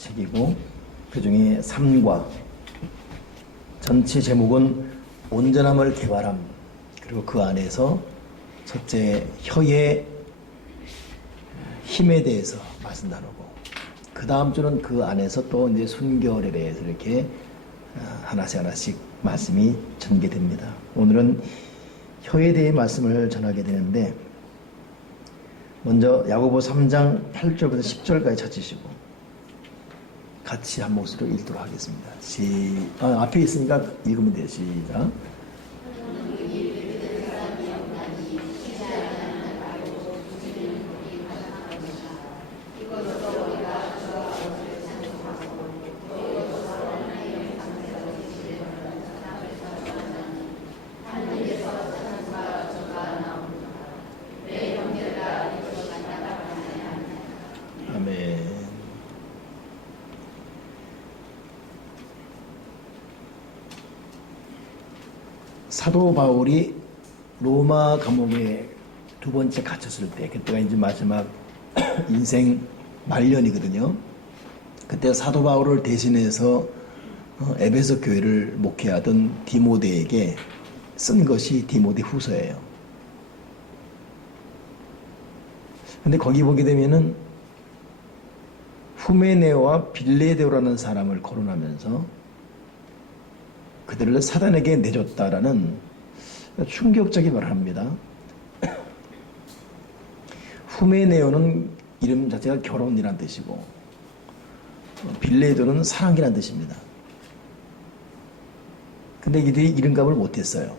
책이고 그 중에 3과 전체 제목은 온전함을 개발함, 그리고 그 안에서 첫째 혀의 힘에 대해서 말씀 나누고, 그 다음 주는 그 안에서 또 이제 순결에 대해서 이렇게 하나씩 말씀이 전개됩니다. 오늘은 혀에 대해 말씀을 전하게 되는데, 먼저 야고보 3장 8절부터 10절까지 찾으시고 같이 한 목소리로 읽도록 하겠습니다. 앞에 있으니까 읽으면 돼요. 시작. 아멘. 사도 바울이 로마 감옥에 두 번째 갇혔을 때, 그때가 이제 마지막 인생 말년이거든요. 그때 사도 바울을 대신해서 에베소 교회를 목회하던 디모데에게 쓴 것이 디모데 후서예요. 근데 거기 보게 되면은 후메네오와 빌레데오라는 사람을 거론하면서 그들을 사단에게 내줬다라는 충격적인 말을 합니다. 후메네오는 이름 자체가 결혼이란 뜻이고, 빌레데오는 사랑이란 뜻입니다. 근데 이들이 이름값을 못했어요.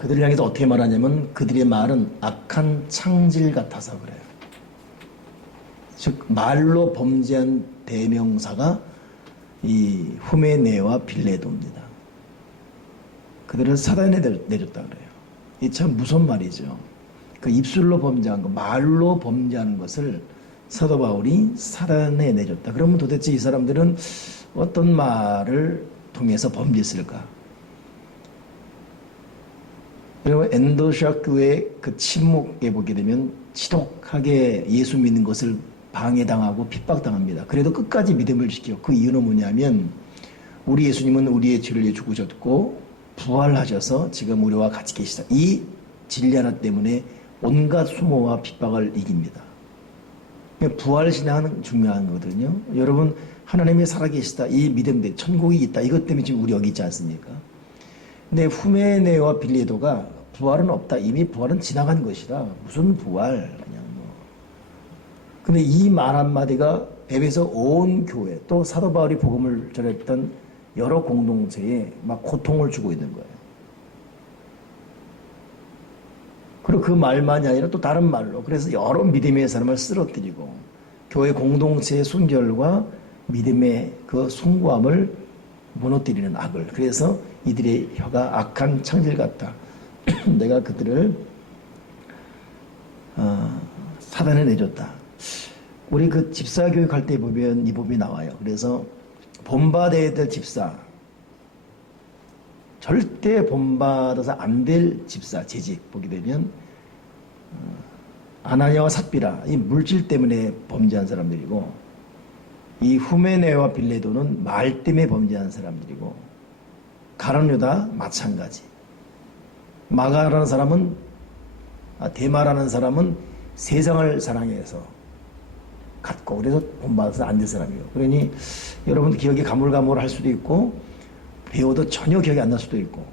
그들을 향해서 어떻게 말하냐면, 그들의 말은 악한 창질 같아서 그래요. 즉 말로 범죄한 대명사가 이 후메네와 빌레도입니다. 그들은 사단에 내줬다 그래요. 이 참 무서운 말이죠. 그 입술로 범죄한 것, 말로 범죄하는 것을 사도 바울이 사단에 내줬다. 그러면 도대체 이 사람들은 어떤 말을 통해서 범죄했을까? 여러분, 엔도샤 교회 그 침묵에 보게 되면 지독하게 예수 믿는 것을 방해당하고 핍박당합니다. 그래도 끝까지 믿음을 지켜. 그 이유는 뭐냐면, 우리 예수님은 우리의 죄를 위해 죽으셨고 부활하셔서 지금 우리와 같이 계시다. 이 진리 하나 때문에 온갖 수모와 핍박을 이깁니다. 부활신앙은 중요한 거거든요. 여러분, 하나님이 살아계시다, 이 믿음 때 천국이 있다, 이것 때문에 지금 우리 여기 있지 않습니까? 근데 후메네와 빌레도가 부활은 없다, 이미 부활은 지나간 것이다, 무슨 부활, 그냥 뭐. 근데 이 말 한마디가 에베소 온 교회, 또 사도 바울이 복음을 전했던 여러 공동체에 막 고통을 주고 있는 거예요. 그리고 그 말만이 아니라 또 다른 말로, 그래서 여러 믿음의 사람을 쓰러뜨리고 교회 공동체의 순결과 믿음의 그 숭고함을 무너뜨리는 악을, 그래서 이들의 혀가 악한 창질 같다. 내가 그들을 사단에 내줬다. 우리 그 집사 교육할 때 보면 이 법이 나와요. 그래서 본받아야 될 집사, 절대 본받아서 안 될 집사, 재직 보게 되면 아나니아와 삽비라, 이 물질 때문에 범죄한 사람들이고, 이 후메네와 빌레도는 말 때문에 범죄한 사람들이고, 가룟유다 마찬가지. 마가라는 사람은, 데마라는 사람은 세상을 사랑해서 갖고, 그래서 본받아서 안 될 사람이에요. 그러니 여러분 기억이 가물가물할 수도 있고 배워도 전혀 기억이 안 날 수도 있고,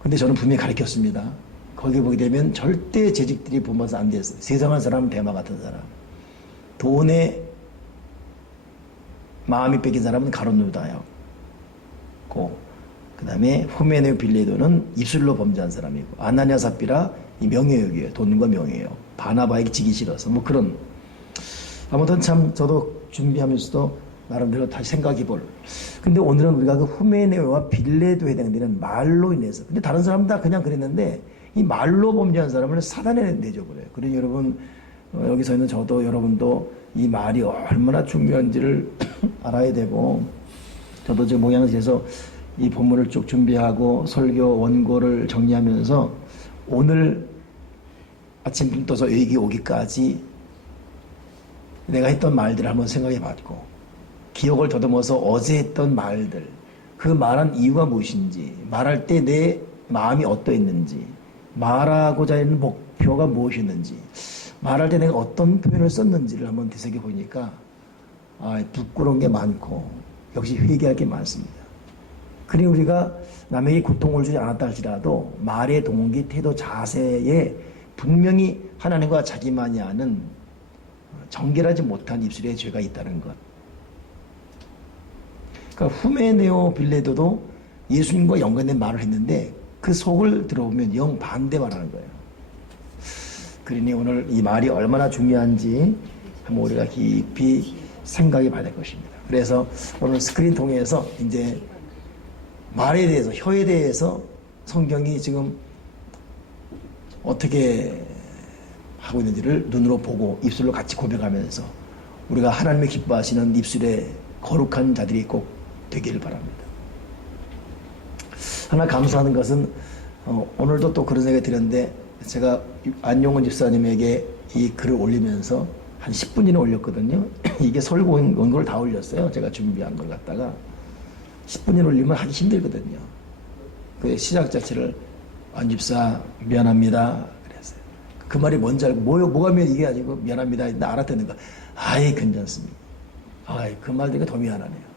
근데 저는 분명히 가르쳤습니다. 거기 보게 되면 절대 재직들이 본받아서 안 됐어요. 세상한 사람은 대마 같은 사람, 돈에 마음이 뺏긴 사람은 가룟유다였고, 그 다음에 후메네 빌레도는 입술로 범죄한 사람이고, 아나니아 삽비라 이 명예욕이에요. 돈과 명예욕, 바나바에게 지기 싫어서 뭐 그런. 아무튼 참 저도 준비하면서도 나름대로 다시 생각해볼. 근데 오늘은 우리가 그 후메네와 빌레도에 해당되는 말로 인해서, 근데 다른 사람 다 그냥 그랬는데 이 말로 범죄한 사람을 사단에 내줘버려요. 그러니 여러분, 여기서 있는 저도 여러분도 이 말이 얼마나 중요한지를 알아야 되고, 저도 지금 목양실에서 이 본문을 쭉 준비하고 설교 원고를 정리하면서 오늘 아침 눈 떠서 여기 오기까지 내가 했던 말들을 한번 생각해 봤고, 기억을 더듬어서 어제 했던 말들, 그 말한 이유가 무엇인지, 말할 때 내 마음이 어떠했는지, 말하고자 하는 목표가 무엇이었는지, 말할 때 내가 어떤 표현을 썼는지를 한번 되새겨 보니까, 부끄러운 게 많고, 역시 회개할 게 많습니다. 그러니 우리가 남에게 고통을 주지 않았다 할지라도, 말의 동기, 태도, 자세에 분명히 하나님과 자기만이 아는 정결하지 못한 입술에 죄가 있다는 것. 그러니까 후메네오 빌레도도 예수님과 연관된 말을 했는데 그 속을 들어보면 영 반대 말하는 거예요. 그러니 오늘 이 말이 얼마나 중요한지 한번 우리가 깊이 생각해 봐야 될 것입니다. 그래서 오늘 스크린 통해서 이제 말에 대해서, 혀에 대해서 성경이 지금 어떻게 하고 있는지를 눈으로 보고 입술로 같이 고백하면서 우리가 하나님의 기뻐하시는 입술에 거룩한 자들이 꼭 되기를 바랍니다. 하나 감사하는 것은 오늘도 또 그런 생각이 들었는데 제가 안용원 집사님에게 이 글을 올리면서 한 10분이나 올렸거든요. 이게 설교 원고를 다 올렸어요. 제가 준비한 걸 갖다가 10분이나 올리면 하기 힘들거든요. 그 시작 자체를 안 집사 미안합니다 그랬어요. 그 말이 뭔지 알고 뭐가 미안 이게 아니고 미안합니다. 나 알아듣는 거. 아예 괜찮습니다. 그 말 되게 더 미안하네요.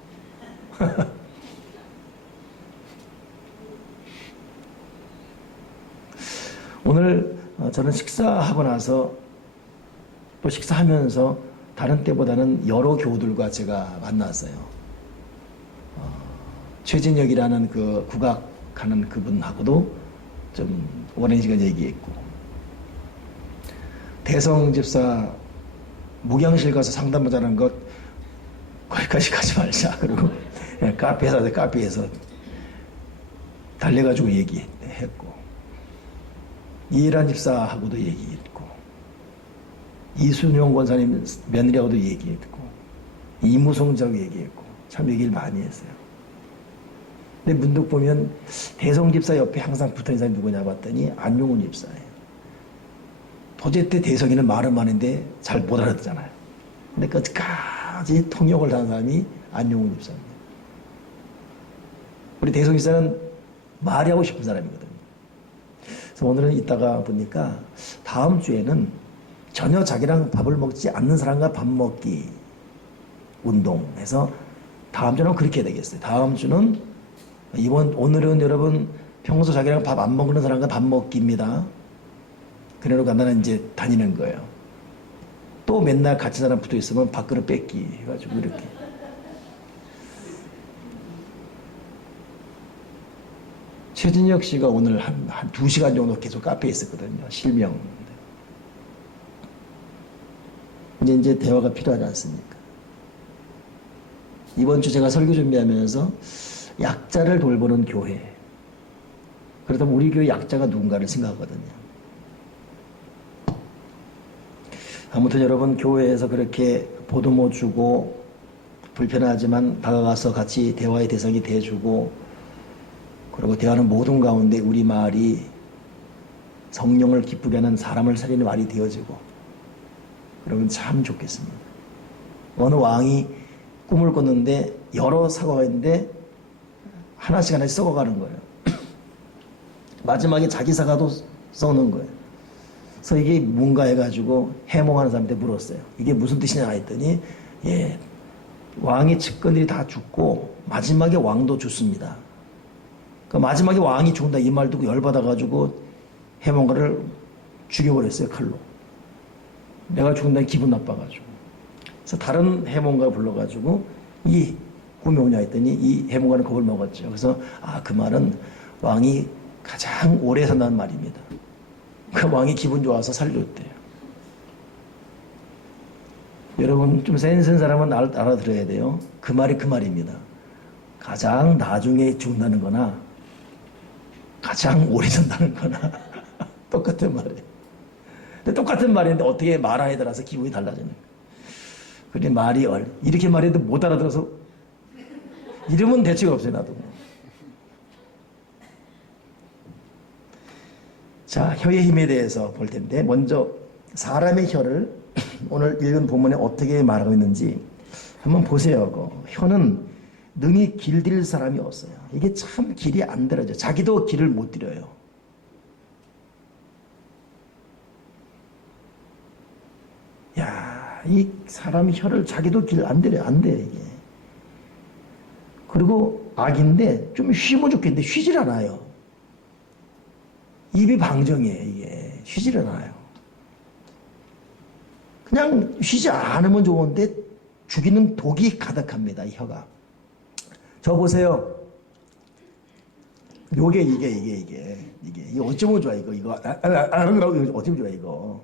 오늘 저는 식사하고 나서 또 식사하면서 다른 때보다는 여러 교우들과 제가 만났어요. 최진혁이라는 그 국악하는 그분하고도 좀 오랜 시간 얘기했고, 대성 집사 목양실 가서 상담하자는 것 거기까지 가지 말자. 그리고 카페에서 달려가지고 얘기했고, 이해란 집사하고도 얘기했고, 이순용 권사님 며느리하고도 얘기했고, 이무성자하고 얘기했고, 참 얘기를 많이 했어요. 근데 문득 보면 대성 집사 옆에 항상 붙어있는 사람이 누구냐 봤더니 안용훈 집사예요. 도제 때 대성이는 말은 많은데 잘 못 알아듣잖아요. 근데 끝까지 통역을 한 사람이 안용훈 집사입니다. 우리 대성 집사는 말이 하고 싶은 사람이거든요. 그래서 오늘은 이따가 보니까 다음 주에는 전혀 자기랑 밥을 먹지 않는 사람과 밥 먹기 운동해서 다음 주는 그렇게 해야 되겠어요. 다음 주는 오늘은 여러분 평소 자기랑 밥 안 먹는 사람과 밥 먹기입니다. 그래놓고 나는 이제 다니는 거예요. 또 맨날 같이 사람 붙어 있으면 밥그릇 뺏기 해가지고 이렇게. 최진혁 씨가 오늘 한 2시간 정도 계속 카페에 있었거든요. 실명. 근데 이제 대화가 필요하지 않습니까? 이번 주 제가 설교 준비하면서 약자를 돌보는 교회. 그렇다면 우리 교회 약자가 누군가를 생각하거든요. 아무튼 여러분 교회에서 그렇게 보듬어 주고 불편하지만 다가가서 같이 대화의 대상이 돼주고, 그리고 대화하는 모든 가운데 우리 말이 성령을 기쁘게 하는 사람을 살리는 말이 되어지고, 그러면 참 좋겠습니다. 어느 왕이 꿈을 꿨는데 여러 사과가 있는데 하나씩 하나씩 썩어가는 거예요. 마지막에 자기 사과도 썩는 거예요. 그래서 이게 뭔가 해가지고 해몽하는 사람한테 물었어요. 이게 무슨 뜻이냐 했더니, 왕의 측근들이 다 죽고 마지막에 왕도 죽습니다. 그 마지막에 왕이 죽는다 이 말 듣고 열받아가지고 해몽가를 죽여버렸어요, 칼로. 내가 죽는다는 기분 나빠가지고. 그래서 다른 해몽가 불러가지고 이 꿈이 오냐 했더니 이 해몽가는 겁을 먹었죠. 그래서 그 말은 왕이 가장 오래 산다는 말입니다. 그 왕이 기분 좋아서 살려줬대요. 여러분 좀 센 사람은 알아들어야 돼요. 그 말이 그 말입니다. 가장 나중에 죽는다는 거나 가장 오래 산다는 거나 똑같은 말이에요. 근데 똑같은 말인데 어떻게 말하에 따라서 기분이 달라지는 거예요. 그런데 말이 이렇게 말해도 못 알아들어서 이러면 대책 없어요, 나도. 자, 혀의 힘에 대해서 볼 텐데, 먼저 사람의 혀를 오늘 읽은 본문에 어떻게 말하고 있는지 한번 보세요. 혀는 능히 길들일 사람이 없어요. 이게 참 길이 안 들어져. 자기도 길을 못 들여요. 야, 이 사람이 혀를 자기도 길 안 들여. 안 돼, 이게. 그리고 악인데 좀 쉬면 좋겠는데 쉬질 않아요. 입이 방정이에요, 이게. 쉬질 않아요. 그냥 쉬지 않으면 좋은데 죽이는 독이 가득합니다, 이 혀가. 저 보세요. 이게 어쩌면 좋아, 이거. 어쩌면 좋아, 이거.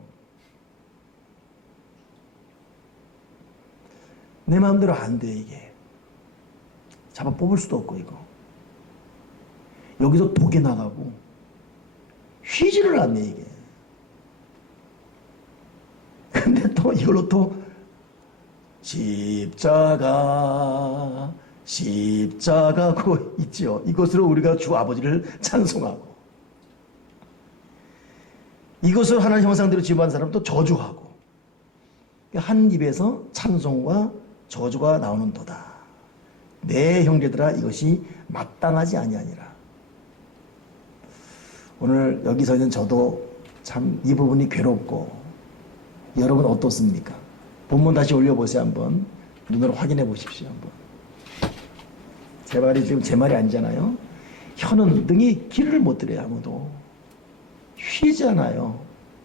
내 마음대로 안 돼, 이게. 잡아 뽑을 수도 없고, 이거. 여기서 독이 나가고, 쉬지를 않네, 이게. 근데 또 이걸로 또, 십자가고 있지요. 이것으로 우리가 주 아버지를 찬송하고, 이것을 하나님 형상대로 지음한 사람도 저주하고, 한 입에서 찬송과 저주가 나오는도다. 내 형제들아, 이것이 마땅하지 아니하니라. 오늘 여기서 있는 저도 참 이 부분이 괴롭고, 여러분 어떻습니까? 본문 다시 올려보세요. 한번 눈으로 확인해 보십시오. 한번. 제 말이 지금 제 말이 아니잖아요. 혀는 능히 길을 못 들여요. 아무도 쉬지 않아요.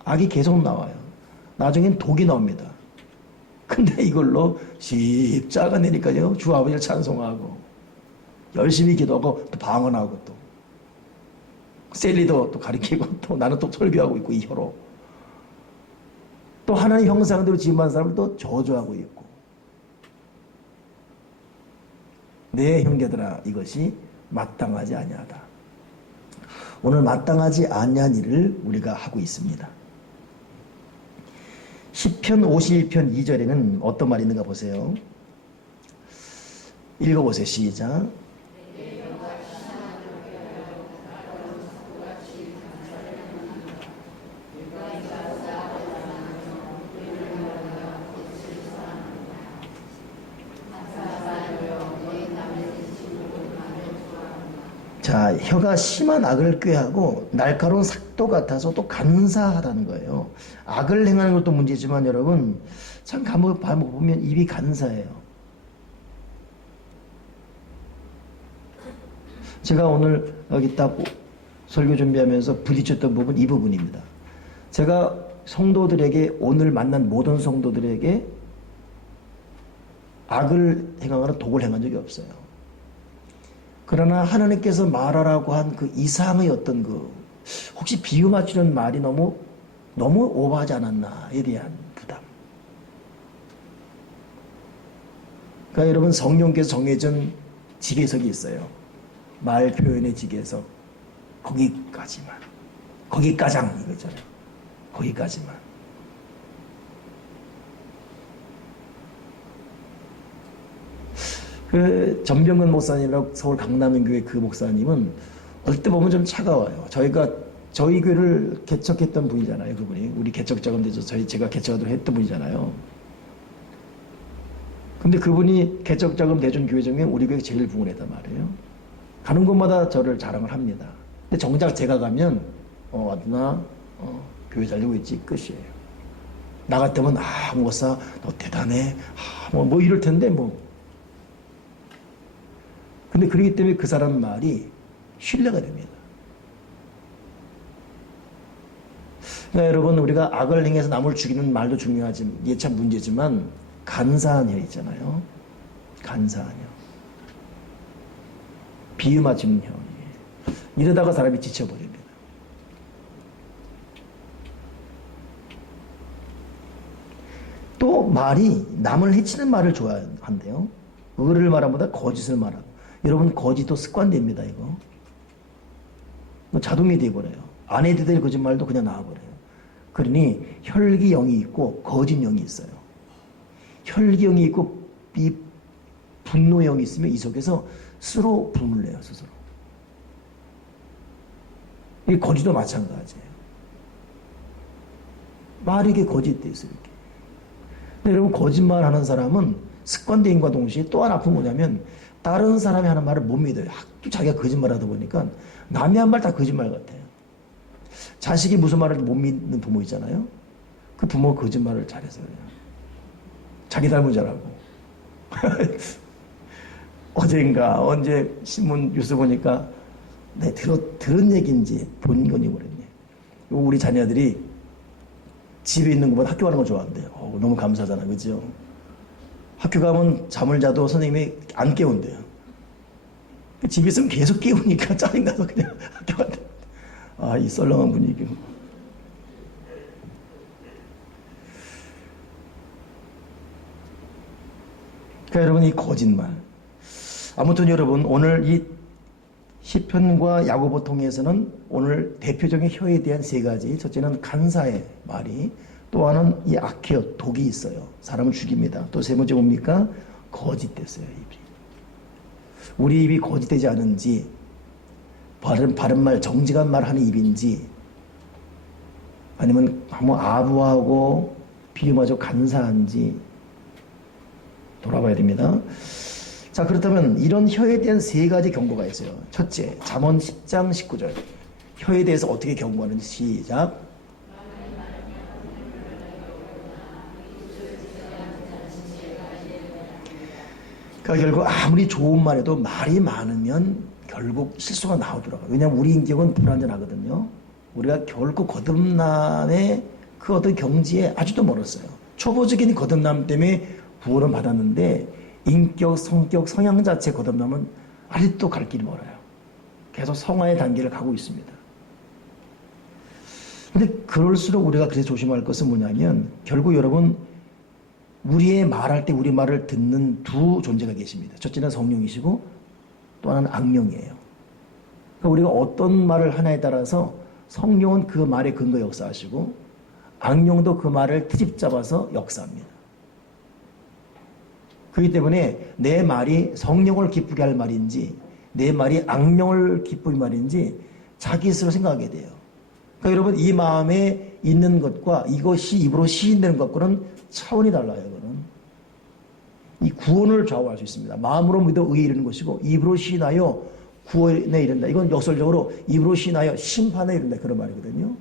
악이 계속 나와요. 나중엔 독이 나옵니다. 근데 이걸로 십자가 내니까요, 주 아버지를 찬송하고 열심히 기도하고 또 방언하고 또 셀리도 또 가리키고 또 나는 또 설교하고 있고, 이 혀로 또 하나님 형상대로 지음한 사람을 또 저주하고 있고. 내 형제들아, 이것이 마땅하지 아니하다. 오늘 마땅하지 아니한 일을 우리가 하고 있습니다. 시편 51편 2절에는 어떤 말이 있는가 보세요. 읽어보세요. 시작. 자, 혀가 심한 악을 꾀하고 날카로운 삭도 같아서 또 간사하다는 거예요. 악을 행하는 것도 문제지만 여러분, 참 감옥 보면 입이 간사해요. 제가 오늘 여기 딱 설교 준비하면서 부딪혔던 부분, 이 부분입니다. 제가 성도들에게, 오늘 만난 모든 성도들에게 악을 행하거나 독을 행한 적이 없어요. 그러나 하나님께서 말하라고 한 그 이상의 어떤 혹시 비유 맞추는 말이 너무 오버하지 않았나에 대한 부담. 그러니까 여러분, 성령께서 정해준 지계석이 있어요. 말 표현의 지계석. 거기까장 이거 있잖아요. 거기까지만. 그 전병근 목사님이라고 서울 강남인교회 그 목사님은 어떨 때 보면 좀 차가워요. 저희 교회를 개척했던 분이잖아요. 그분이 우리 개척자금 되죠. 제가 개척하도록 했던 분이잖아요. 근데 그분이 개척자금 대준 교회 중에 우리 교회 제일 부흥했단 말이에요. 가는 곳마다 저를 자랑을 합니다. 근데 정작 제가 가면 누나 교회 잘 되고 있지, 끝이에요. 나 같으면 목사 너 대단해, 뭐 이럴 텐데 뭐. 근데 그렇기 때문에 그 사람 말이 신뢰가 됩니다. 그러니까 여러분, 우리가 악을 행해서 남을 죽이는 말도 중요하지만, 이게 참 문제지만, 간사한 혀 있잖아요. 간사한 혀. 비유 맞추는 혀. 이러다가 사람이 지쳐버립니다. 또 말이 남을 해치는 말을 좋아한대요. 의를 말함보다 거짓을 말하고. 여러분, 거짓도 습관됩니다, 이거. 자동이 돼버려요. 안 해도 될 거짓말도 그냥 나와버려요. 그러니 혈기영이 있고 거짓영이 있어요. 혈기영이 있고 이 분노영이 있으면 이 속에서 스스로 분을 내요, 스스로. 이 거짓도 마찬가지예요. 말이 이게 거짓돼 있어요, 이렇게. 여러분, 거짓말하는 사람은 습관대인과 동시에 또 하나 아픈 뭐냐면 다른 사람이 하는 말을 못 믿어요. 또 자기가 거짓말하다 보니까 남이 한 말 다 거짓말 같아요. 자식이 무슨 말을 못 믿는 부모 있잖아요. 그 부모가 거짓말을 잘해서 그래요. 자기 닮은 줄 알고. 어젠가 언제 신문 뉴스 보니까 네, 들은 얘기인지 본 건지 모르겠네. 우리 자녀들이 집에 있는 것보다 학교 가는 걸 좋아한대요. 너무 감사하잖아, 그죠? 학교 가면 잠을 자도 선생님이 안 깨운대요. 집에 있으면 계속 깨우니까 짜증나서 그냥 학교 간대. 이 썰렁한 분위기. 그러니까 여러분, 이 거짓말. 아무튼 여러분, 오늘 이 시편과 야고보 통해서는 오늘 대표적인 혀에 대한 세 가지. 첫째는 간사의 말이, 또 하나는 이 악해요, 독이 있어요. 사람을 죽입니다. 또 세 번째 뭡니까? 거짓됐어요, 입이. 우리 입이 거짓되지 않은지, 바른 말, 정직한 말 하는 입인지, 아니면 아부하고 비유마저 간사한지 돌아봐야 됩니다. 자, 그렇다면 이런 혀에 대한 세 가지 경고가 있어요. 첫째, 잠언 10장 19절. 혀에 대해서 어떻게 경고하는지 시작. 그러니까 결국 아무리 좋은 말해도 말이 많으면 결국 실수가 나오더라고요. 왜냐하면 우리 인격은 불완전하거든요. 우리가 결코 거듭남의 그 어떤 경지에 아직도 멀었어요. 초보적인 거듭남 때문에 구원을 받았는데 인격, 성격, 성향 자체 거듭남은 아직도 갈 길이 멀어요. 계속 성화의 단계를 가고 있습니다. 근데 그럴수록 우리가 그래서 조심할 것은 뭐냐면 결국 여러분 우리의 말할 때 우리 말을 듣는 두 존재가 계십니다. 첫째는 성령이시고 또 하나는 악령이에요. 그러니까 우리가 어떤 말을 하냐에 따라서 성령은 그 말에 근거 역사하시고 악령도 그 말을 트집 잡아서 역사합니다. 그렇기 때문에 내 말이 성령을 기쁘게 할 말인지 내 말이 악령을 기쁘게 말인지 자기 스스로 생각하게 돼요. 그러니까 여러분 이 마음에 있는 것과 이것이 입으로 시인되는 것과는 차원이 달라요. 그거는. 이 구원을 좌우할 수 있습니다. 마음으로 믿어 의에 이르는 것이고 입으로 시인하여 구원에 이른다. 이건 역설적으로 입으로 시인하여 심판에 이른다. 그런 말이거든요.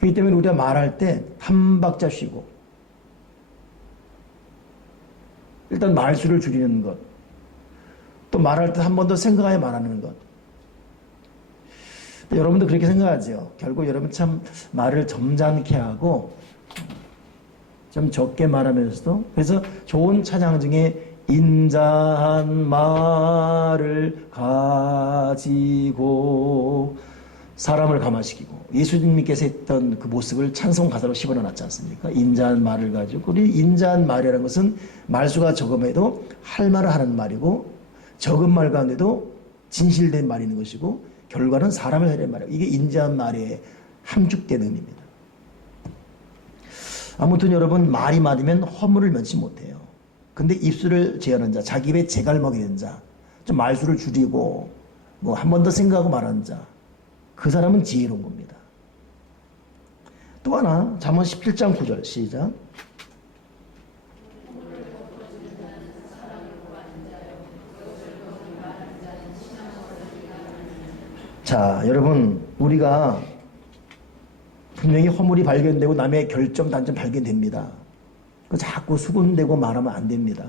그렇기 때문에 우리가 말할 때 한 박자 쉬고 일단 말수를 줄이는 것, 또 말할 때 한 번 더 생각하여 말하는 것. 여러분도 그렇게 생각하죠. 결국 여러분 참 말을 점잖게 하고 좀 적게 말하면서도 그래서 좋은 찬양 중에 인자한 말을 가지고 사람을 감화시키고 예수님께서 했던 그 모습을 찬송 가사로 집어넣었지 않습니까? 인자한 말을 가지고 우리 인자한 말이라는 것은 말수가 적음에도 할 말을 하는 말이고 적은 말 가운데도 진실된 말이 있는 것이고 결과는 사람을 살리는 말이에요. 이게 인자한 말의 함축된 의미입니다. 아무튼 여러분 말이 많으면 허물을 면치 못해요. 근데 입술을 제하는 자, 자기 입에 재갈 먹이는 자, 좀 말수를 줄이고 뭐 한 번 더 생각하고 말하는 자, 그 사람은 지혜로운 겁니다. 또 하나 잠언 17장 9절 시작. 자, 여러분 우리가 분명히 허물이 발견되고 남의 결점, 단점 발견됩니다. 그 자꾸 수군대고 말하면 안 됩니다.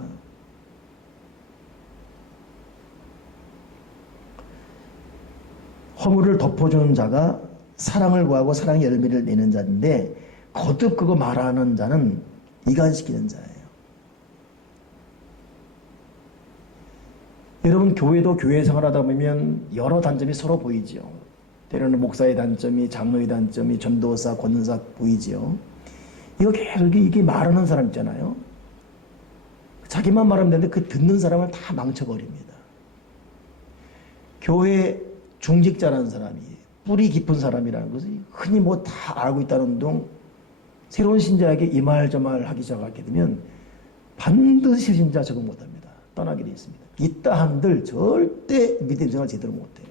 허물을 덮어주는 자가 사랑을 구하고 사랑의 열매를 내는 자인데 거듭 그거 말하는 자는 이간시키는 자예요. 여러분 교회도 교회 생활하다 보면 여러 단점이 서로 보이죠. 때로는 목사의 단점이, 장로의 단점이, 전도사, 권사 보이죠. 이거 계속 이게 말하는 사람 있잖아요. 자기만 말하면 되는데 그 듣는 사람을 다 망쳐버립니다. 교회 중직자라는 사람이 뿌리 깊은 사람이라는 것을 흔히 뭐 다 알고 있다는 동 새로운 신자에게 이 말 저 말 하기 시작하게 되면 반드시 신자 적응 못합니다. 떠나게 되어 있습니다. 이따 한들 절대 믿음 생활 제대로 못해요.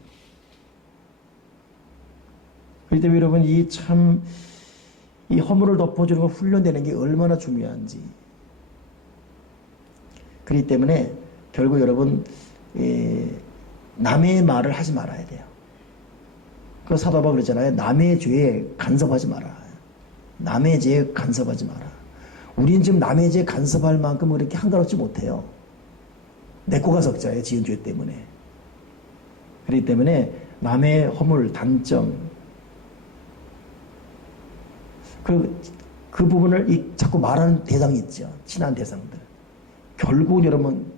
그렇기 때문에 여러분 이 참 이 허물을 덮어주는 걸 훈련되는 게 얼마나 중요한지. 그렇기 때문에 결국 여러분 남의 말을 하지 말아야 돼요. 그 사도바가 그랬잖아요. 남의 죄에 간섭하지 마라. 남의 죄에 간섭하지 마라. 우리는 지금 남의 죄에 간섭할 만큼 그렇게 한가롭지 못해요. 내 거가 적자예요. 지은 죄 때문에. 그렇기 때문에 남의 허물, 단점 그 부분을 자꾸 말하는 대상이 있죠. 친한 대상들. 결국 여러분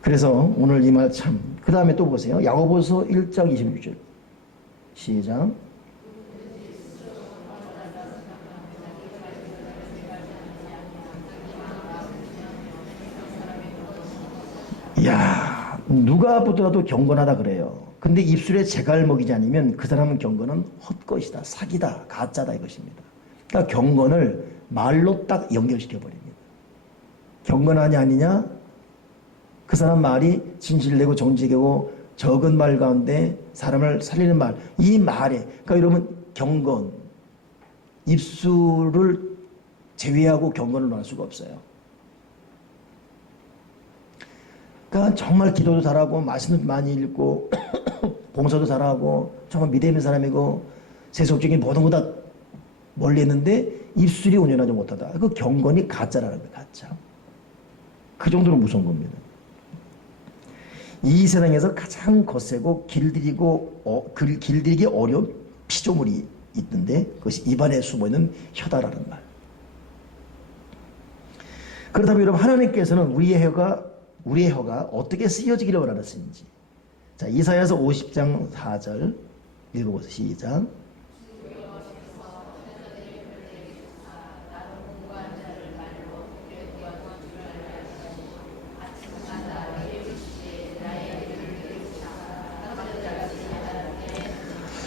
그래서 오늘 이 말 참. 그 다음에 또 보세요. 야고보서 1장 26절 시작. 이야, 누가 보더라도 경건하다 그래요. 근데 입술에 재갈 먹이지 않으면 그 사람은 경건은 헛것이다, 사기다, 가짜다 이것입니다. 그러니까 경건을 말로 딱 연결시켜버립니다. 경건하냐 아니냐? 그 사람 말이 진실되고 정직하고 적은 말 가운데 사람을 살리는 말, 이 말에, 그러니까 여러분 경건, 입술을 제외하고 경건을 논할 수가 없어요. 그러니까 정말 기도도 잘하고 말씀도 많이 읽고 봉사도 잘하고 정말 믿음 있는 사람이고 세속적인 모든 거 다 멀리 했는데 입술이 온전하지 못하다. 그 경건이 가짜라는 거예요. 가짜. 그 정도로 무서운 겁니다. 이 세상에서 가장 거세고 길들이기 어려운 피조물이 있던데 그것이 입안에 숨어있는 혀다라는 말. 그렇다면 여러분 하나님께서는 우리의 혀가 어떻게 쓰여지기를 원하셨는지. 자, 이사야서 50장 4절 읽어보세요. 시작.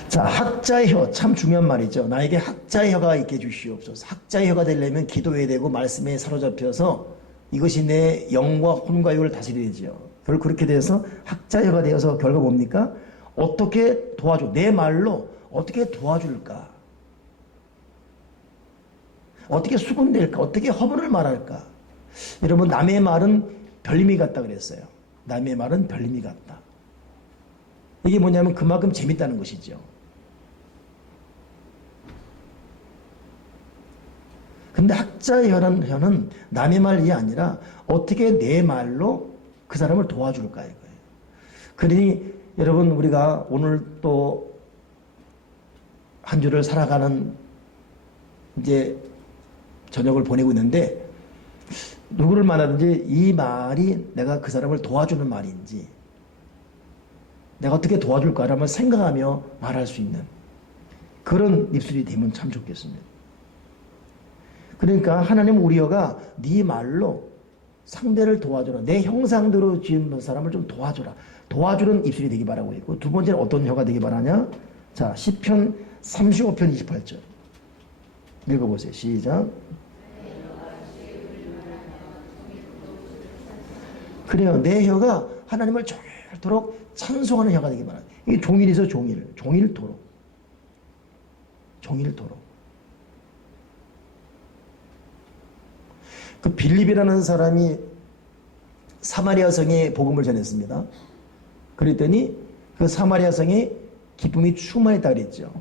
자, 학자의 혀, 참 중요한 말이죠. 나에게 학자의 혀가 있게 주시옵소서. 학자의 혀가 되려면 기도해야 되고 말씀에 사로잡혀서 이것이 내 영과 혼과 육을 다스리죠. 결국 그렇게 돼서 학자의 혀가 되어서 결과 뭡니까? 어떻게 도와줘? 내 말로 어떻게 도와줄까? 어떻게 수군댈까? 어떻게 허물을 말할까? 여러분 남의 말은 별림이 같다 그랬어요. 남의 말은 별림이 같다. 이게 뭐냐면 그만큼 재밌다는 것이죠. 근데 학자의 혀는 남의 말이 아니라 어떻게 내 말로 그 사람을 도와줄까 이거예요. 그러니 여러분 우리가 오늘 또 한 주를 살아가는 이제 저녁을 보내고 있는데 누구를 만나든지 이 말이 내가 그 사람을 도와주는 말인지 내가 어떻게 도와줄까라면 생각하며 말할 수 있는 그런 입술이 되면 참 좋겠습니다. 그러니까 하나님 우리 혀가 네 말로 상대를 도와줘라. 내 형상대로 지은 사람을 좀 도와줘라. 도와주는 입술이 되기 바라고 있고 두 번째는 어떤 혀가 되기 바라냐? 자, 시편 35편 28절 읽어보세요. 시작. 그래요. 내 혀가 하나님을 종일토록 찬송하는 혀가 되기 바랍니다. 이게 종일에서 종일토록. 그 빌립이라는 사람이 사마리아 성에 복음을 전했습니다. 그랬더니 그 사마리아 성에 기쁨이 충만했다 그랬죠.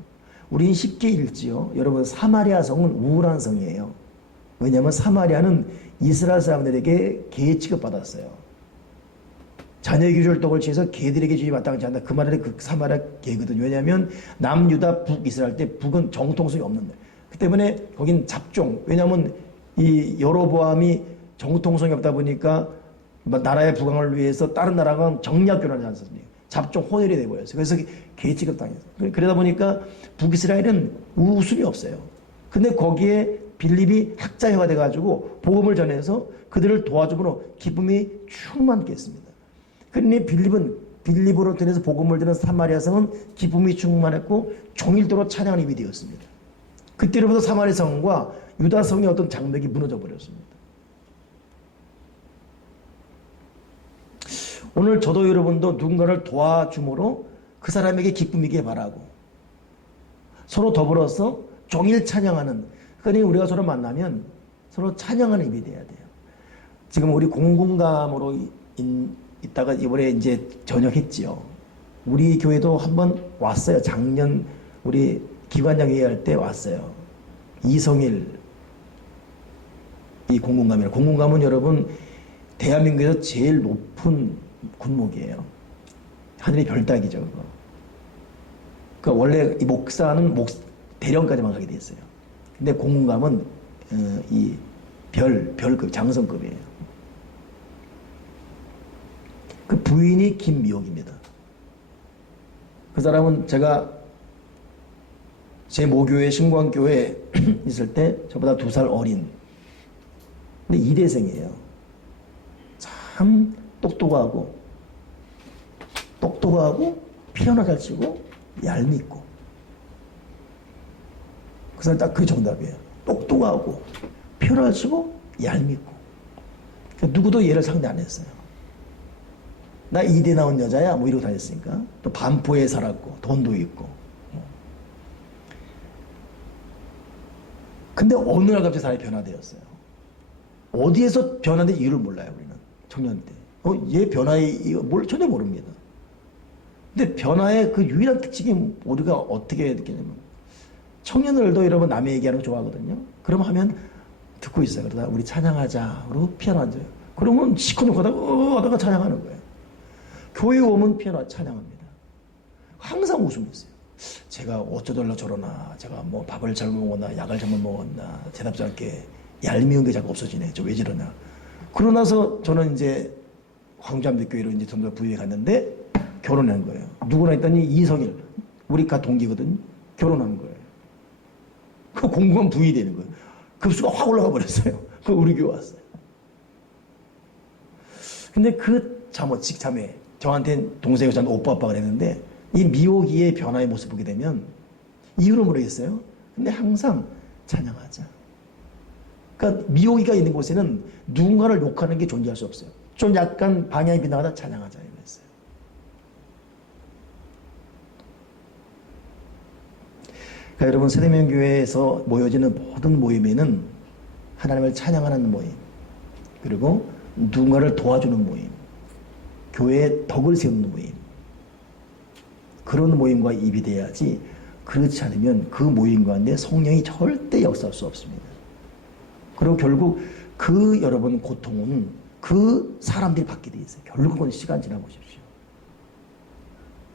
우리는 쉽게 읽지요. 여러분 사마리아 성은 우울한 성이에요. 왜냐하면 사마리아는 이스라엘 사람들에게 개 취급받았어요. 자녀 규절 떡을 취해서 개들에게 주지 마땅치 않다. 그 말이 그 사마리아 개거든요. 왜냐하면 남유다 북이스라엘 때 북은 정통성이 없는데 그 때문에 거긴 잡종. 왜냐하면 이 여로보암이 정통성이 없다 보니까 나라의 부강을 위해서 다른 나라가 정략 교란을 하지 않습니까? 잡종 혼혈이 돼버렸어요. 그래서 개 취급당했어요. 그러다 보니까 북이스라엘은 웃음이 없어요. 근데 거기에 빌립이 학자회가 돼가지고 복음을 전해서 그들을 도와줌으로 기쁨이 충만케 했습니다. 그러니 빌립으로 통해서 복음을 전한 사마리아 성은 기쁨이 충만했고 종일토록 찬양하는 입이 되었습니다. 그때로부터 사마리아 성과 유다 성의 어떤 장벽이 무너져 버렸습니다. 오늘 저도 여러분도 누군가를 도와줌으로 그 사람에게 기쁨이길 바라고 서로 더불어서 종일 찬양하는. 그러니 우리가 서로 만나면 서로 찬양하는 입이 돼야 돼요. 지금 우리 공공감으로 있다가 이번에 이제 전역했지요. 우리 교회도 한번 왔어요. 작년 우리 기관장 회의할 때 왔어요. 이성일 이 공공감이라. 공공감은 여러분 대한민국에서 제일 높은 군목이에요. 하늘의 별따기죠. 그거. 그러니까 원래 이 목사는 대령까지만 가게 돼 있어요. 근데 공공감은 이 별급, 장성급이에요. 그 부인이 김미옥입니다. 그 사람은 제가 제 모교회 신광교회 있을 때 저보다 2살 어린, 근데 이대생이에요. 참 똑똑하고 피아노 잘 치고 얄밉고. 그 사람 딱 그 정답이에요. 똑똑하고 피아노 잘 치고 얄밉고. 그러니까 누구도 얘를 상대 안 했어요. 나 이대 나온 여자야 뭐 이러고 다녔으니까. 또 반포에 살았고 돈도 있고. 근데 어느 날 갑자기 사람이 변화되었어요. 어디에서 변화된 이유를 몰라요. 우리는 청년 때. 얘 변화의 이유 뭘 전혀 모릅니다. 근데 변화의 그 유일한 특징이 우리가 어떻게 느끼냐면, 청년들도 여러분 남의 얘기하는 거 좋아하거든요. 그럼 하면 듣고 있어요. 그러다 우리 찬양하자. 그리고 피아노 앉아요. 그러면 시커멓게 하다가 찬양하는 거예요. 교회 오면 피아노 찬양합니다. 항상 웃음이 있어요. 제가 어쩌달라 저러나, 제가 뭐 밥을 잘못 먹었나, 약을 잘못 먹었나, 대답지 않게 얄미운 게 자꾸 없어지네. 저 왜 저러나. 그러고 나서 저는 이제 황주암대교회로 이제 전도 부위에 갔는데 결혼한 거예요. 누구나 했더니 이성일, 우리 가 동기거든. 결혼한 거예요. 그 공부한 부위 되는 거예요. 급수가 확 올라가 버렸어요. 그 우리 교회 왔어요. 근데 그 자매, 저한테는 동생이 저한테 오빠 아빠가 됐는데, 이 미호기의 변화의 모습 보게 되면 이유를 모르겠어요. 근데 항상 찬양하자. 그러니까 미호기가 있는 곳에는 누군가를 욕하는 게 존재할 수 없어요. 좀 약간 방향이 빗나가다 찬양하자 이랬어요. 그러니까 여러분, 세대명교회에서 모여지는 모든 모임에는 하나님을 찬양하는 모임, 그리고 누군가를 도와주는 모임, 교회에 덕을 세우는 모임, 그런 모임과 입이 돼야지. 그렇지 않으면 그 모임 가운데 성령이 절대 역사할 수 없습니다. 그리고 결국 그 여러분 고통은 그 사람들이 받게 돼 있어요. 결국은 시간 지나보십시오.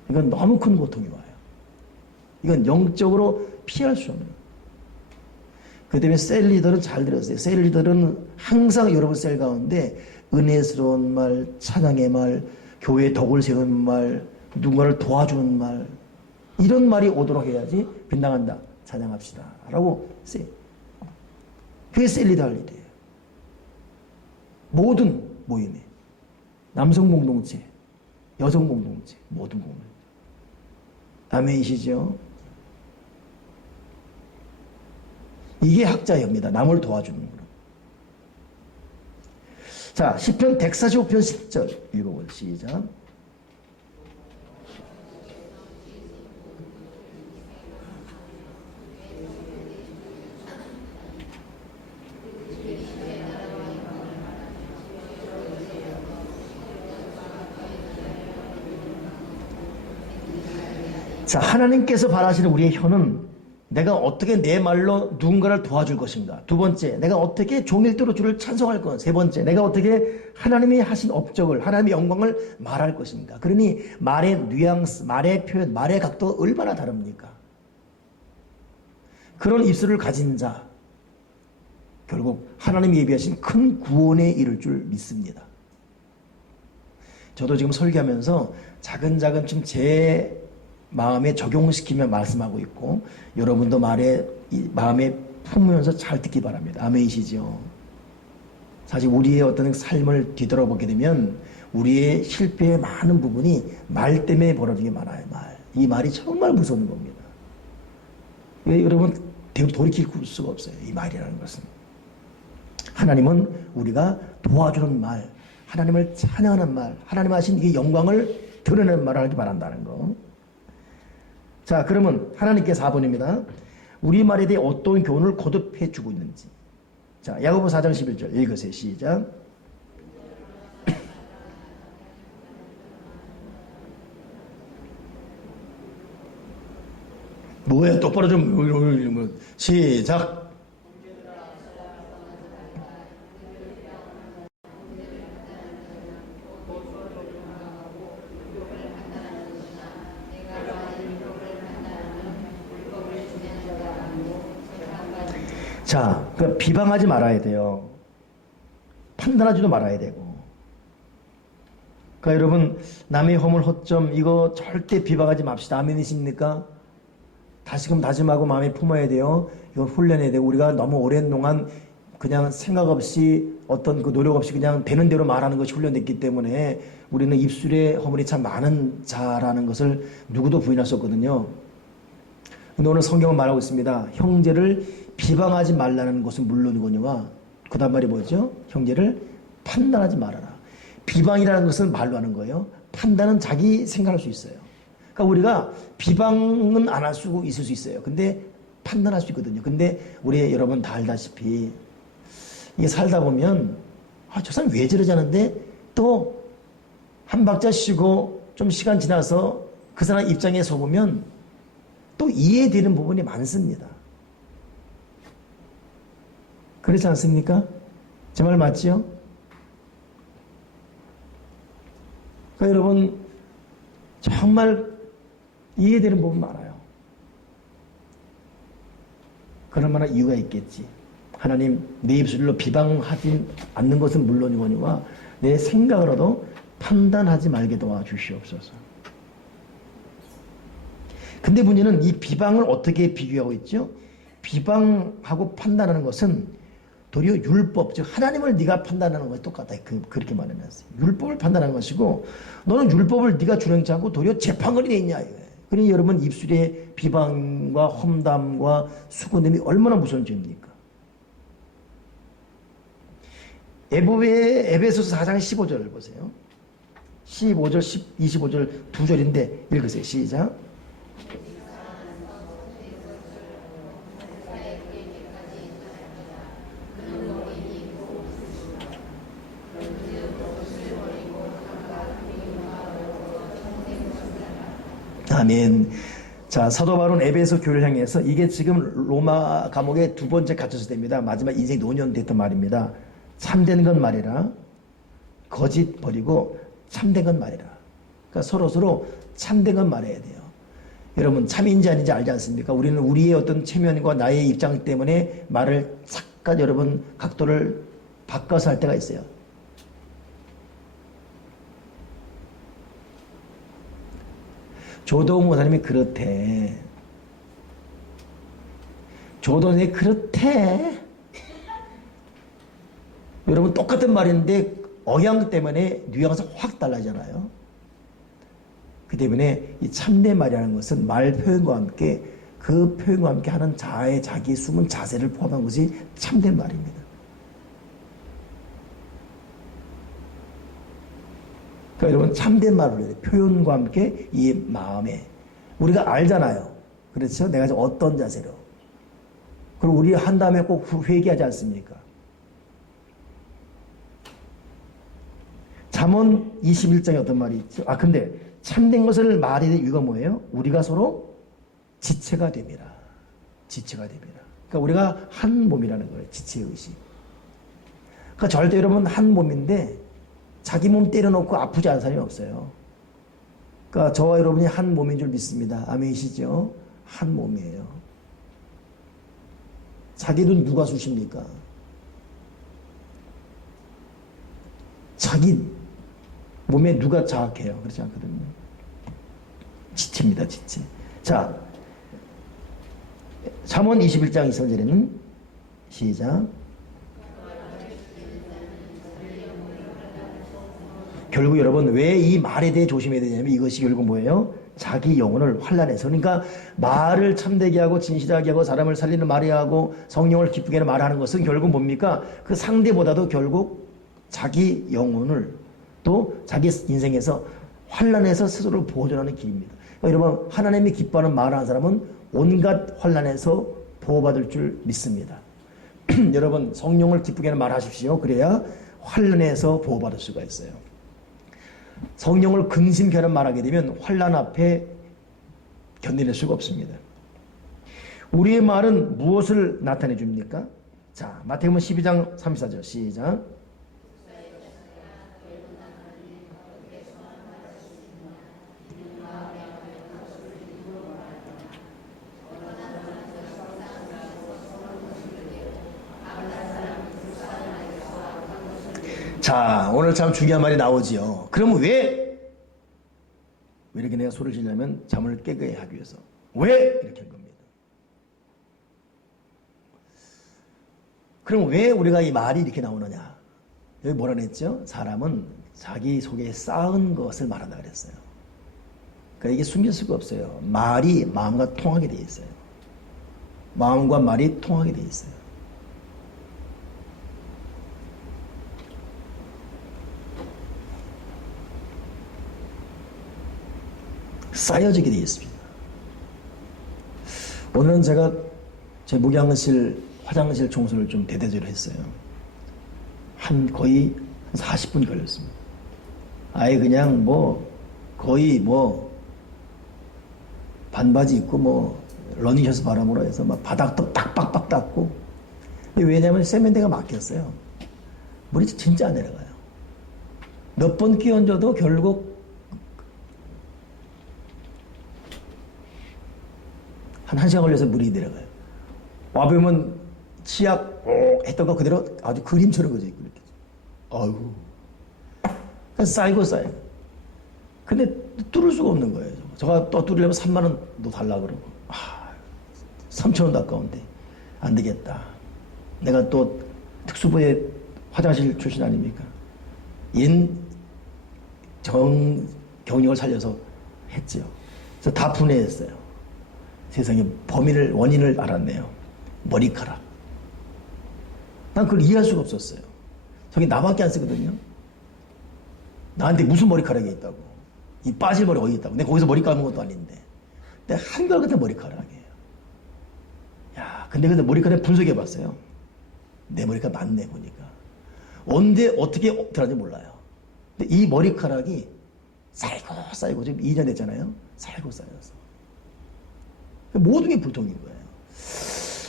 이건 너무 큰 고통이 와요. 이건 영적으로 피할 수 없는. 그 때문에 셀 리더는 잘 들었어요. 셀 리더는 항상 여러분 셀 가운데 은혜스러운 말, 찬양의 말, 교회에 덕을 세우는 말, 누군가를 도와주는 말, 이런 말이 오도록 해야지 빗나간다. 찬양합시다. 라고 세. 그게 셀 리더 할 일이에요. 모든 모임에. 남성 공동체, 여성 공동체, 모든 공동체. 아멘이시죠? 이게 학자입니다. 남을 도와주는 거. 자, 시편 145편 10절 읽어보세요. 시작. 자, 하나님께서 바라시는 우리의 혀는 내가 어떻게 내 말로 누군가를 도와줄 것인가. 두 번째, 내가 어떻게 종일대로 주를 찬송할 것. 세 번째, 내가 어떻게 하나님이 하신 업적을, 하나님의 영광을 말할 것인가. 그러니 말의 뉘앙스, 말의 표현, 말의 각도가 얼마나 다릅니까? 그런 입술을 가진 자, 결국 하나님이 예비하신 큰 구원에 이를 줄 믿습니다. 저도 지금 설교하면서 차근차근 좀 제 마음에 적용시키며 말씀하고 있고, 여러분도 마음에 품으면서 잘 듣기 바랍니다. 아멘이시죠? 사실 우리의 어떤 삶을 뒤돌아보게 되면 우리의 실패의 많은 부분이 말 때문에 벌어진 게 많아요. 이 말이 정말 무서운 겁니다. 여러분 돌이킬 수가 없어요. 이 말이라는 것은. 하나님은 우리가 도와주는 말, 하나님을 찬양하는 말, 하나님 하신 이 영광을 드러내는 말을 하기 바란다는 거. 자, 그러면 하나님께 4번입니다. 우리말에 대해 어떤 교훈을 거듭해 주고 있는지. 자, 야고보 4장 11절 읽으세요. 시작. 뭐야, 똑바로 좀 시작. 자, 그러니까 비방하지 말아야 돼요. 판단하지도 말아야 되고. 그러니까 여러분, 남의 허물 허점 이거 절대 비방하지 맙시다. 아멘이십니까? 다시금 다짐하고 마음에 품어야 돼요. 이건 훈련해야 되고, 우리가 너무 오랜 동안 그냥 생각 없이 어떤 그 노력 없이 그냥 되는 대로 말하는 것이 훈련됐기 때문에 우리는 입술에 허물이 참 많은 자라는 것을 누구도 부인할 수 없거든요. 근데 오늘 성경은 말하고 있습니다. 형제를 비방하지 말라는 것은 물론이거니와 그 다음 말이 뭐죠? 형제를 판단하지 말아라. 비방이라는 것은 말로 하는 거예요. 판단은 자기 생각할 수 있어요. 그러니까 우리가 비방은 안 할 수 있을 수 있어요. 근데 판단할 수 있거든요. 근데 우리 여러분 다 알다시피 이게 살다 보면 저 사람 왜 저러지 않은데 또 한 박자 쉬고 좀 시간 지나서 그 사람 입장에 서보면 또 이해되는 부분이 많습니다. 그렇지 않습니까? 제 말 맞지요? 그러니까 여러분 정말 이해되는 부분 많아요. 그럴 만한 이유가 있겠지. 하나님 내 입술로 비방하지 않는 것은 물론이거니와 내 생각으로도 판단하지 말게 도와주시옵소서. 근데 문제는 이 비방을 어떻게 비교하고 있죠? 비방하고 판단하는 것은 도리어 율법, 즉 하나님을 네가 판단하는 것이 똑같다. 그렇게 말해놨어요. 율법을 판단하는 것이고 너는 율법을 네가 준행치 않고 도리어 재판관이 돼 있냐. 그러니 여러분 입술에 비방과 험담과 수군됨이 얼마나 무서운 죄입니까? 에베소서 4장 15절을 보세요. 15절, 25절 두 절인데 읽으세요. 시작. 아멘. 자, 사도 바울은 에베소 교회를 향해서 이게 지금 로마 감옥에 두 번째 갇혔을 때입니다. 마지막 인생 노년 됐던 말입니다. 참된 건 말이라, 거짓 버리고 참된 건 말이라. 그러니까 서로 참된 건 말해야 돼요. 여러분 참인지 아닌지 알지 않습니까? 우리는 우리의 어떤 체면과 나의 입장 때문에 말을 잠깐 여러분 각도를 바꿔서 할 때가 있어요. 조동우 목사님이 그렇대. 조동이 그렇대. 여러분 똑같은 말인데 억양 때문에 뉘앙스가 확 달라지잖아요. 그 때문에 이 참된 말이라는 것은 말 표현과 함께 그 표현과 함께 하는 자기 숨은 자세를 포함한 것이 참된 말입니다. 그러니까 여러분 참된 말을 해요. 표현과 함께 이 마음에 우리가 알잖아요. 그렇죠? 내가 어떤 자세로. 그리고 우리 한 다음에 꼭 회개하지 않습니까? 잠언 21장에 어떤 말이 있죠? 근데 참된 것을 말해야 될 이유가 뭐예요? 우리가 서로 지체가 됩니다. 지체가 됩니다. 그러니까 우리가 한 몸이라는 거예요. 지체의식. 그러니까 절대 여러분 한 몸인데 자기 몸 때려놓고 아프지 않은 사람이 없어요. 그러니까 저와 여러분이 한 몸인 줄 믿습니다. 아멘이시죠? 한 몸이에요. 자기 눈 누가 쑤십니까? 자기 몸에 누가 자학해요? 그렇지 않거든요. 지체입니다. 지체. 자, 잠언 21장 2절에는 시작. 결국 여러분 왜 이 말에 대해 조심해야 되냐면 이것이 결국 뭐예요? 자기 영혼을 환난해서. 그러니까 말을 참되게 하고 진실하게 하고 사람을 살리는 말이 하고 성령을 기쁘게 하는 말하는 것은 결국 뭡니까? 그 상대보다도 결국 자기 영혼을 또 자기 인생에서 환난해서 스스로를 보존하는 길입니다. 여러분, 하나님이 기뻐하는 말을 하는 사람은 온갖 환난에서 보호받을 줄 믿습니다. 여러분, 성령을 기쁘게 하는 말 하십시오. 그래야 환난에서 보호받을 수가 있어요. 성령을 근심케 하는 말하게 되면 환난 앞에 견뎌낼 수가 없습니다. 우리의 말은 무엇을 나타내 줍니까? 자, 마태복음 12장 34절 시작. 자, 오늘 참 중요한 말이 나오지요. 그럼 왜 이렇게 내가 소리를 지르냐면 잠을 깨게 하기 위해서. 왜 이렇게 한 겁니다. 그럼 왜 우리가 이 말이 이렇게 나오느냐? 여기 뭐라 그랬죠? 사람은 자기 속에 쌓은 것을 말한다 그랬어요. 그러니까 이게 숨길 수가 없어요. 말이 마음과 통하게 돼 있어요. 마음과 말이 통하게 돼 있어요. 쌓여지게 되어 있습니다. 오늘은 제가 제 목양실, 화장실 청소를 좀 대대적으로 했어요. 거의 40분 걸렸습니다. 아예 그냥 거의 반바지 입고 러닝셔츠 바람으로 해서 바닥도 빡빡빡 닦고. 왜냐면 세면대가 막혔어요. 물이 진짜 안 내려가요. 몇 번 끼얹어도 결국 한 1시간 걸려서 물이 내려가요. 와보면 치약 했던 거 그대로 아주 그림처럼 그려져 있고 이렇게. 아이고. 쌓이고 쌓여요. 근데 뚫을 수가 없는 거예요. 제가 또 뚫으려면 3만 원도 달라고 그러고. 3천 원도 아까운데 안 되겠다. 내가 또 특수부의 화장실 출신 아닙니까? 경력을 살려서 했죠. 그래서 다 분해했어요. 세상에 원인을 알았네요. 머리카락. 난 그걸 이해할 수가 없었어요. 저게 나밖에 안 쓰거든요. 나한테 무슨 머리카락이 있다고. 이 빠질 머리 어디 있다고. 내가 거기서 머리 감은 것도 아닌데. 내가 한결같은 머리카락이에요. 야, 근데 머리카락 분석해봤어요. 내 머리카락 맞네, 보니까. 언제, 어떻게 들어간지 몰라요. 근데 이 머리카락이 쌓이고, 지금 2년 됐잖아요. 쌓이고 쌓여서. 모든 게 불통인 거예요.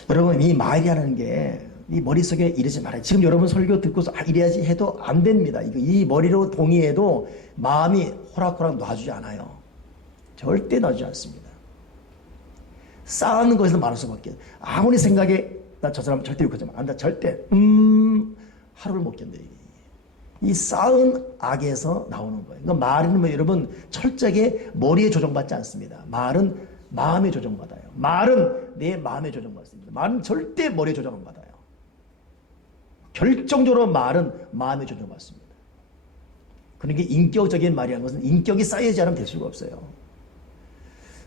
여러분, 이 말이라는 게 이 머릿속에 이러지 말아요. 지금 여러분 설교 듣고서 이래야지 해도 안 됩니다. 이 머리로 동의해도 마음이 호락호락 놔주지 않아요. 절대 놔주지 않습니다. 쌓는 것에서 말할 수밖에. 아무리 생각에 나 저 사람 절대 욕하지 마. 나 절대 하루를 못 견뎌요. 이 쌓은 악에서 나오는 거예요. 그러니까 말은 여러분 철저하게 머리에 조정받지 않습니다. 말은 마음에 조정받아요. 말은 내 마음에 조정받습니다. 말은 절대 머리에 조정 안 받아요. 결정적으로 말은 마음에 조정받습니다. 그러니까 인격적인 말이라는 것은 인격이 쌓이지 않으면 될 수가 없어요.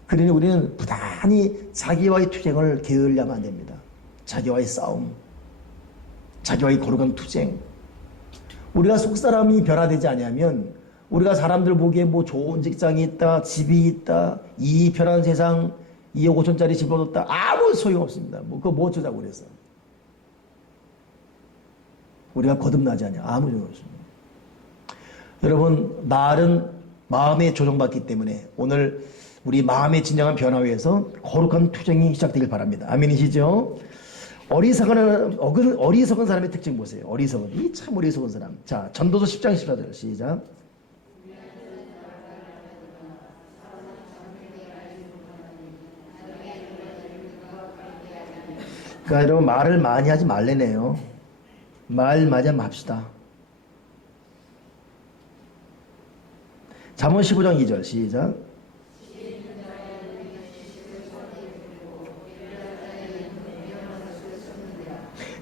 그러니 우리는 부단히 자기와의 투쟁을 게을리하면 안 됩니다. 자기와의 싸움, 자기와의 거룩한 투쟁. 우리가 속사람이 변화되지 않으면 우리가 사람들 보기에 좋은 직장이 있다, 집이 있다, 이 편한 세상, 2억 5천짜리 집을 얻었다. 아무 소용없습니다. 그거 뭐 어쩌자고 그래서. 우리가 거듭나지 않냐. 아무 소용없습니다. 여러분, 말은 마음에 조정받기 때문에 오늘 우리 마음의 진정한 변화 위해서 거룩한 투쟁이 시작되길 바랍니다. 아멘이시죠? 어리석은 사람의 특징 보세요. 이 참 어리석은 사람. 자, 전도서 10장 14절 시작. 그러니까 여러분 말을 많이 하지 말래네요. 말 많이 하면 합시다. 잠언 15장 2절 시작.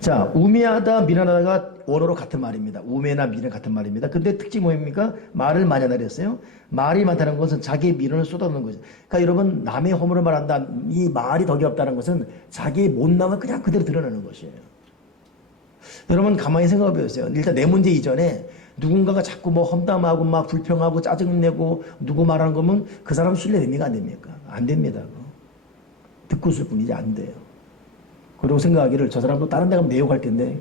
자, 우매하다, 미련하다가 원어로 같은 말입니다. 우매나 미련 같은 말입니다. 근데 특징이 뭡니까? 말을 많이 하다 그랬어요. 말이 많다는 것은 자기의 미련을 쏟아놓는 거죠. 그러니까 여러분, 남의 허물을 말한다. 이 말이 덕이 없다는 것은 자기의 못남을 그냥 그대로 드러내는 것이에요. 여러분, 가만히 생각해 보세요. 일단 내 문제 이전에 누군가가 자꾸 뭐 험담하고 막 불평하고 짜증내고 누구 말하는 거면 그 사람 신뢰됩니까? 안 됩니까? 안 됩니다. 그거. 듣고 있을 뿐이지 안 돼요. 그리고 생각하기를 저 사람도 다른 데 가면 내욕할 텐데.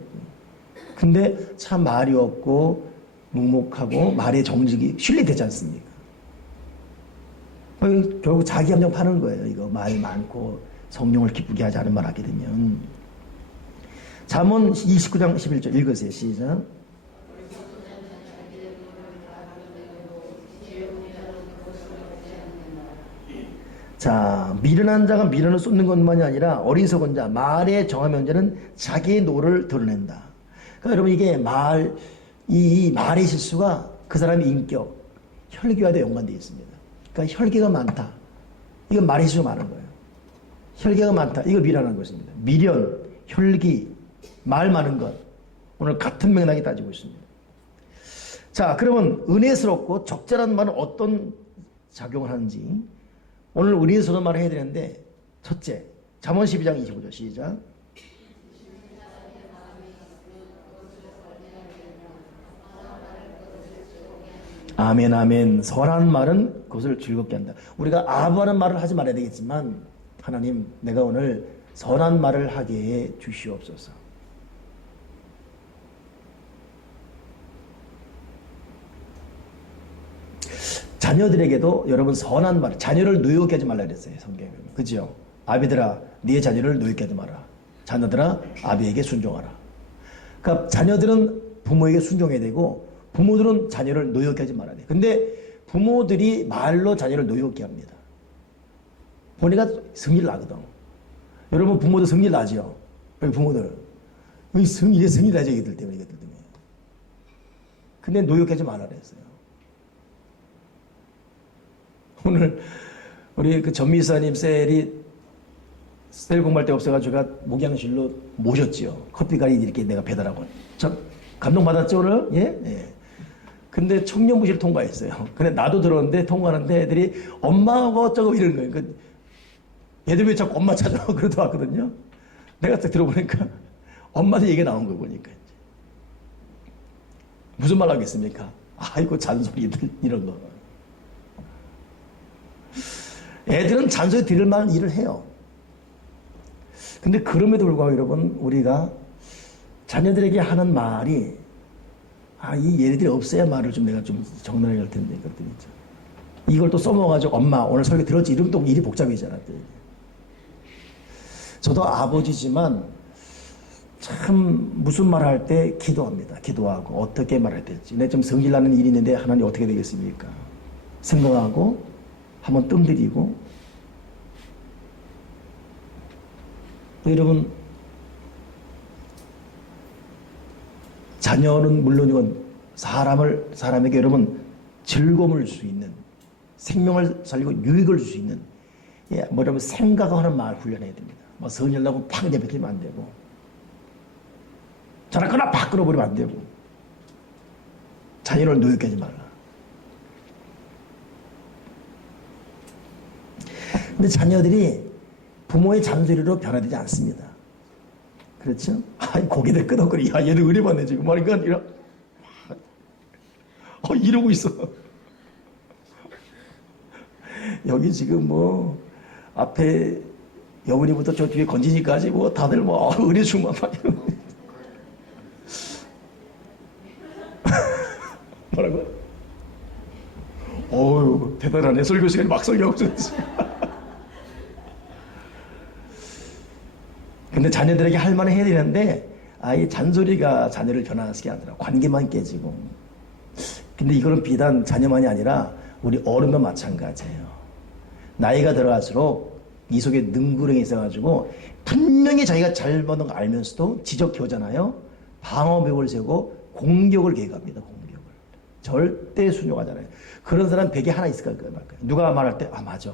근데 참 말이 없고 묵묵하고 말의 정직이 신뢰되지 않습니까? 결국 자기 감정 파는 거예요. 이거 말 많고 성령을 기쁘게 하지 않은 말 하게 되면. 잠언 29장 11절 읽으세요. 시작. 자, 미련한 자가 미련을 쏟는 것만이 아니라 어리석은 자, 말에 정하면 자는 자기의 노를 드러낸다. 그러니까 여러분 이게 이 말의 실수가 그 사람의 인격, 혈기와도 연관되어 있습니다. 그러니까 혈기가 많다. 이건 말의 실수가 많은 거예요. 혈기가 많다. 이거 미련한 것입니다. 미련, 혈기, 말 많은 것. 오늘 같은 맥락이 따지고 있습니다. 자, 그러면 은혜스럽고 적절한 말은 어떤 작용을 하는지 오늘 은혜스러운 말을 해야 되는데 첫째, 잠언 12장 25절 시작. 아멘 아멘. 선한 말은 그것을 즐겁게 한다. 우리가 아부하는 말을 하지 말아야 되겠지만 하나님 내가 오늘 선한 말을 하게 해 주시옵소서. 자녀들에게도 여러분 선한 말, 자녀를 노엽게 하지 말라 그랬어요. 성경에. 그죠? 아비들아, 네 자녀를 노엽게 하지 마라. 자녀들아, 아비에게 순종하라. 그러니까 자녀들은 부모에게 순종해야 되고 부모들은 자녀를 노엽게 하지 말아야 돼. 근데 부모들이 말로 자녀를 노엽게 합니다. 보니까 성질 나거든. 여러분 부모도 성질 나죠? 부모들. 성질 나죠, 이들 때문에, 이것들 때문에. 근데 노엽게 하지 말라 그랬어요. 오늘 우리 그 전미사님 셀 공부할 데 없어가지고 제가 목양실로 모셨지요. 커피가리 이렇게 내가 배달하고. 참 감동받았죠 오늘? 예? 예. 근데 청년부실 통과했어요. 근데 나도 들었는데 통과하는데 애들이 엄마가 어쩌고 이러는 거예요. 그 애들 왜 자꾸 엄마 찾아 그러다 왔거든요. 내가 딱 들어보니까 엄마들 얘기가 나온 거 보니까 무슨 말 하겠습니까? 아이고 잔소리들 이런 거. 애들은 잔소리 들을 만한 일을 해요. 근데 그럼에도 불구하고 여러분 우리가 자녀들에게 하는 말이 이 얘네들이 없어야 말을 좀 내가 좀 정돈해야 할 텐데 이것들 있죠. 이걸 또 써먹어가지고 엄마 오늘 설교 들었지? 이러면 또 일이 복잡해지잖아. 저도 아버지지만 참 무슨 말을 할 때 기도합니다. 기도하고 어떻게 말해야 될지. 내 좀 성질나는 일이 있는데 하나님 어떻게 되겠습니까? 생각하고 한번 뜸들이고. 여러분 자녀는 물론이건 사람에게 여러분 즐거움을 줄 수 있는 생명을 살리고 유익을 줄 수 있는 여러분 생각하는 말 훈련해야 됩니다. 뭐 선열나고 팍 내뱉으면 안 되고 전화거나 팍 끊어버리면 안 되고 자녀를 노엽게 하지 말라. 근데 자녀들이 부모의 잔소리로 변화되지 않습니다. 그렇죠? 고개들 끄덕거리. 얘들 은혜 받네, 지금. 말이니까, 이러고 있어. 여기 지금 뭐, 앞에 여운이부터 저 뒤에 건진이까지 뭐, 다들 뭐, 은혜 충만 받고. 뭐라고? 어우, 대단하네. 설교 시간에 막 설교하고 있었지. 근데 자녀들에게 할 말을 해야 되는데 이 잔소리가 자녀를 변화시키지 않더라. 관계만 깨지고. 근데 이거는 비단 자녀만이 아니라 우리 어른도 마찬가지예요. 나이가 들어갈수록 이 속에 능구렁이 있어가지고 분명히 자기가 잘못한 거 알면서도 지적해오잖아요. 방어벽을 세우고 공격을 계획합니다. 공격을. 절대 순종하잖아요. 그런 사람 100에 하나 있을 거예요. 누가 말할 때 맞아.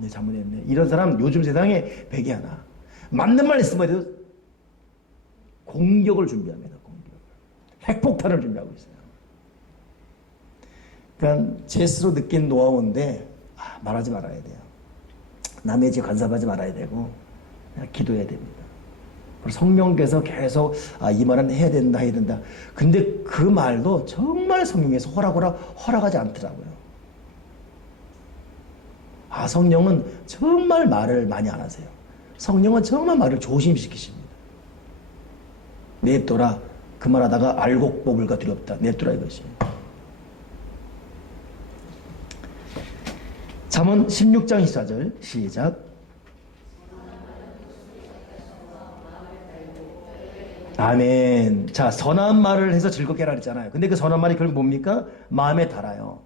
내 잘못했네. 이런 사람 요즘 세상에 100에 하나. 맞는 말 있으면 해도 공격을 준비합니다. 공격을. 핵폭탄을 준비하고 있어요. 그러니까 제 스스로 느낀 노하우인데 말하지 말아야 돼요. 남의 집 간섭하지 말아야 되고 그냥 기도해야 됩니다. 성령께서 계속 이 말은 해야 된다 해야 된다. 근데 그 말도 정말 성령에서 허락하지 않더라고요. 성령은 정말 말을 많이 안 하세요. 성령은 정말 말을 조심시키십니다. 냅둬라. 그 말하다가 알곡 뽑을까 두렵다. 냅둬라 이것이. 잠언 16장 24절 시작. 아멘. 자, 선한 말을 해서 즐겁게 하라 그랬잖아요. 근데 그 선한 말이 결국 뭡니까? 마음에 달아요.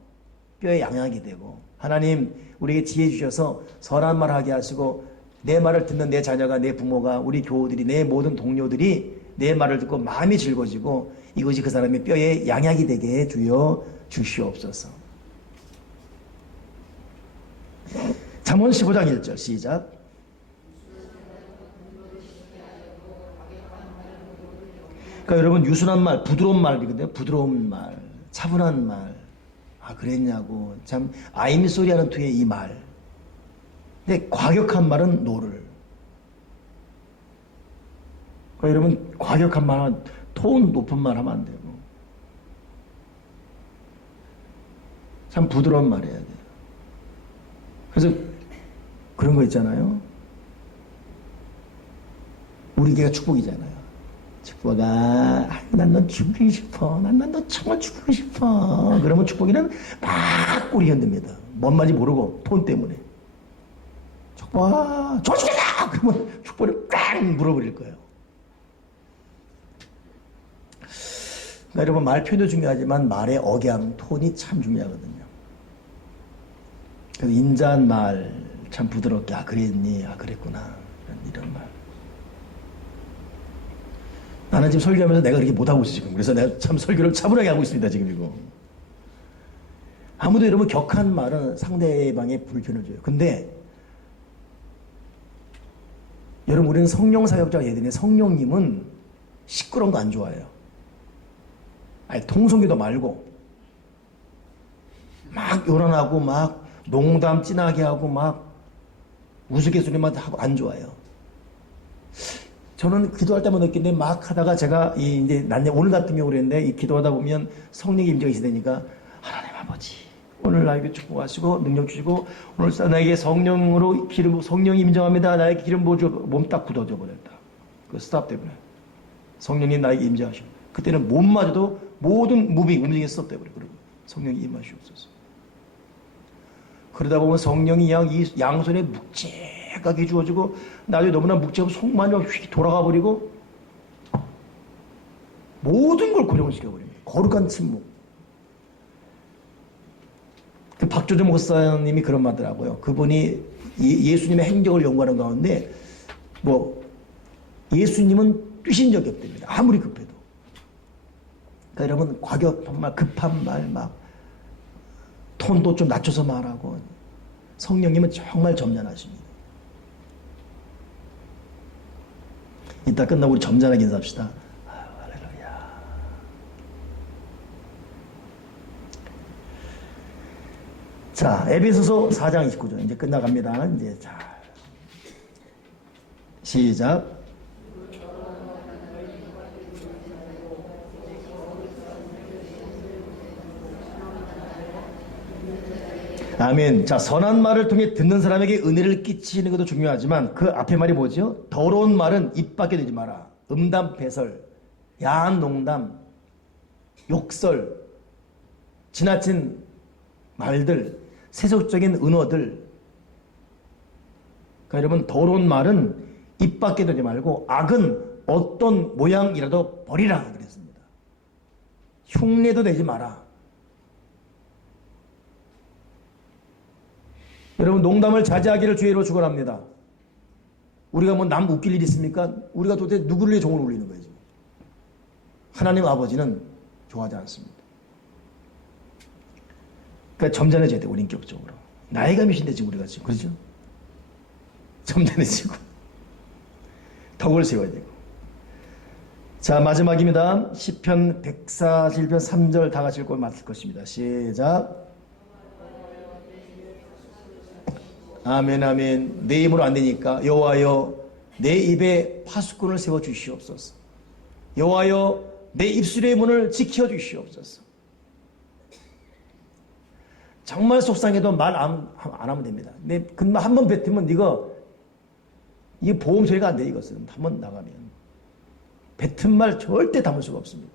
뼈에 양약이 되고. 하나님 우리에게 지혜 주셔서 선한 말 하게 하시고 내 말을 듣는 내 자녀가, 내 부모가, 우리 교우들이, 내 모든 동료들이 내 말을 듣고 마음이 즐거워지고 이것이 그 사람의 뼈에 양약이 되게 해 주시옵소서. 잠언 15장 1절 시작. 그러니까 여러분 유순한 말, 부드러운 말이거든요. 부드러운 말, 차분한 말. 그랬냐고. 참 아임 소리 하는 투의 이 말. 근데 과격한 말은 노를. 그러니까 여러분 과격한 말은 톤 높은 말 하면 안 되고 참 부드러운 말 해야 돼요. 그래서 그런 거 있잖아요. 우리 교회가 축복이잖아요. 축복아, 난 너 죽이고 싶어. 난 너 정말 죽이고 싶어. 그러면 축복이는 막 꼬리 흔듭니다. 뭔 말인지 모르고 톤 때문에. 축복아, 좋아 죽겠다! 그러면 축복이 꽉 물어버릴 거예요. 그러니까 여러분 말 표현도 중요하지만 말의 억양, 톤이 참 중요하거든요. 그래서 인자한 말 참 부드럽게 그랬니? 그랬구나. 이런 말. 나는 지금 설교하면서 내가 그렇게 못하고 있어 지금. 그래서 내가 참 설교를 차분하게 하고 있습니다 지금 이거. 아무도 여러분 격한 말은 상대방의 불편을 줘요. 근데 여러분 우리는 성령 사역자가 해야 되는데 성령님은 시끄러운 거 안 좋아해요. 통성기도 말고 막 요란하고 막 농담 진하게 하고 막 우스갯소리만 하고 안 좋아해요. 저는 기도할 때만 느끼는데 막 하다가 제가 이제 오늘 같은 경우 그랬는데 이 기도하다 보면 성령의 임재가 있으니까 하나님 아버지 오늘 나에게 축복하시고 능력 주시고 오늘 나에게 성령으로 성령이 임재합니다. 나에게 기름 부어줘 몸 딱 굳어져 버렸다. 그 스탑 때문에 성령님 나에게 임재하시고 그때는 몸마저도 모든 무빙 움직이 스톱 돼버려. 그리고 성령이 임하시옵소서. 그러다 보면 성령이 이 양손에 묵직하게 주어지고 나중에 너무나 묵직하고 속만 좀 휙 돌아가 버리고 모든 걸 고정시켜버립니다. 거룩한 침묵. 그 박조정 목사님이 그런 말더라고요. 그분이 예수님의 행적을 연구하는 가운데 예수님은 뛰신 적이 없답니다. 아무리 급해도. 그러니까 여러분 과격한 말, 급한 말, 막 톤도 좀 낮춰서 말하고 성령님은 정말 점잖하십니다. 이따 끝나고 우리 점잖하게 인사합시다. 할렐루야. 자, 에베소서 4장 29절 이제 끝나갑니다. 이제 자 시작. 아멘. 자, 선한 말을 통해 듣는 사람에게 은혜를 끼치는 것도 중요하지만 그 앞에 말이 뭐죠? 더러운 말은 입 밖에 내지 마라. 음담, 배설, 야한 농담, 욕설, 지나친 말들, 세속적인 은어들. 그러니까 여러분 더러운 말은 입 밖에 내지 말고 악은 어떤 모양이라도 버리라 그랬습니다. 흉내도 내지 마라. 여러분 농담을 자제하기를 주의로 축원합니다. 우리가 남 웃길 일 있습니까? 우리가 도대체 누구를 위해 종을 울리는 거예요? 하나님 아버지는 좋아하지 않습니다. 그러니까 점잖해져야 돼, 우리 인격적으로. 나이가 몇인데 지금 우리가 지금 그렇죠? 점잖해지고 덕을 세워야 되고. 자, 마지막입니다. 시편 141편 3절 다 같이 읽고 맡을 것입니다. 시작. 아멘 아멘. 내 힘으로 안 되니까 여호와여 내 입에 파수꾼을 세워 주시옵소서. 여호와여 내 입술의 문을 지켜 주시옵소서. 정말 속상해도 말 안 하면 됩니다. 내 근데 한 번 뱉으면 이게 보험 소리가 안 돼. 이것은 한 번 나가면 뱉은 말 절대 담을 수가 없습니다.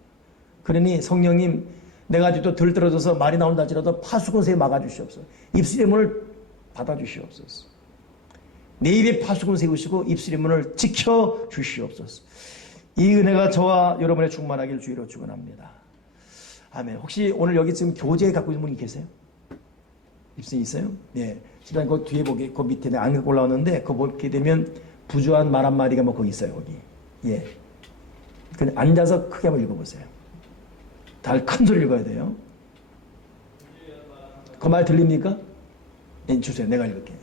그러니 성령님, 내가 아직도 덜 떨어져서 말이 나온다 할지라도 파수꾼 세워 막아 주시옵소서. 입술의 문을 닫아 주시옵소서. 내 입에 파수꾼 세우시고 입술의 문을 지켜 주시옵소서. 이 은혜가 저와 여러분의 충만하기를 주의로 축원합니다. 아멘. 혹시 오늘 여기 지금 교재 갖고 있는 분 계세요? 입술이 있어요? 네. 지난 그 뒤에 그 밑에 안 갖고 올라왔는데 그거 보게 되면 부주한 말 한마디가 뭐 거기 있어요. 거기. 예. 그냥 앉아서 크게 한번 읽어보세요. 달 큰 소리 읽어야 돼요. 그 말 들립니까? 예, 주세요. 내가 읽을게.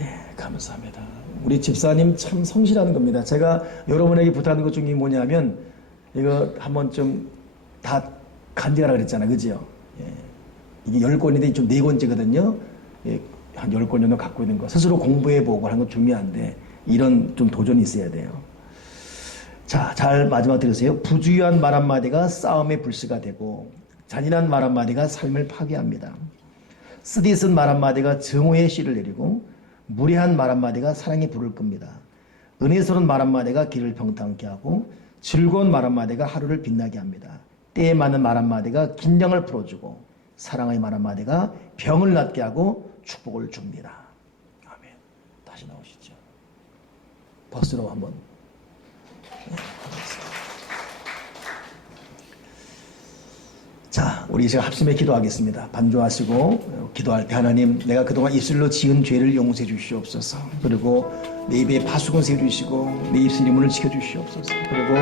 예, 감사합니다. 우리 집사님 참 성실한 겁니다. 제가 여러분에게 부탁하는 것 중에 뭐냐면 이거 한번 좀 다 간직하라 그랬잖아요. 그죠? 예. 이게 10권인데 좀 4권째거든요. 예, 한 10권 정도 갖고 있는 거. 스스로 공부해보고 하는 건 중요한데 이런 좀 도전이 있어야 돼요. 자, 잘 마지막 들으세요. 부주의한 말 한마디가 싸움의 불씨가 되고 잔인한 말 한마디가 삶을 파괴합니다. 쓰디쓴 말 한마디가 증오의 씨를 내리고 무례한 말 한마디가 사랑의 불을 끕니다. 은혜스러운 말 한마디가 길을 평탄케 하고 즐거운 말 한마디가 하루를 빛나게 합니다. 때에 맞는 말 한마디가 긴장을 풀어주고 사랑의 말 한마디가 병을 낫게 하고 축복을 줍니다. 아멘. 다시 나오시죠. 버스로 한번. 자, 우리 이제 합심해 기도하겠습니다. 반주하시고 기도할 때 하나님, 내가 그동안 입술로 지은 죄를 용서해 주시옵소서. 그리고 내 입에 파수꾼 세워주시고 내 입술의 문을 지켜주시옵소서. 그리고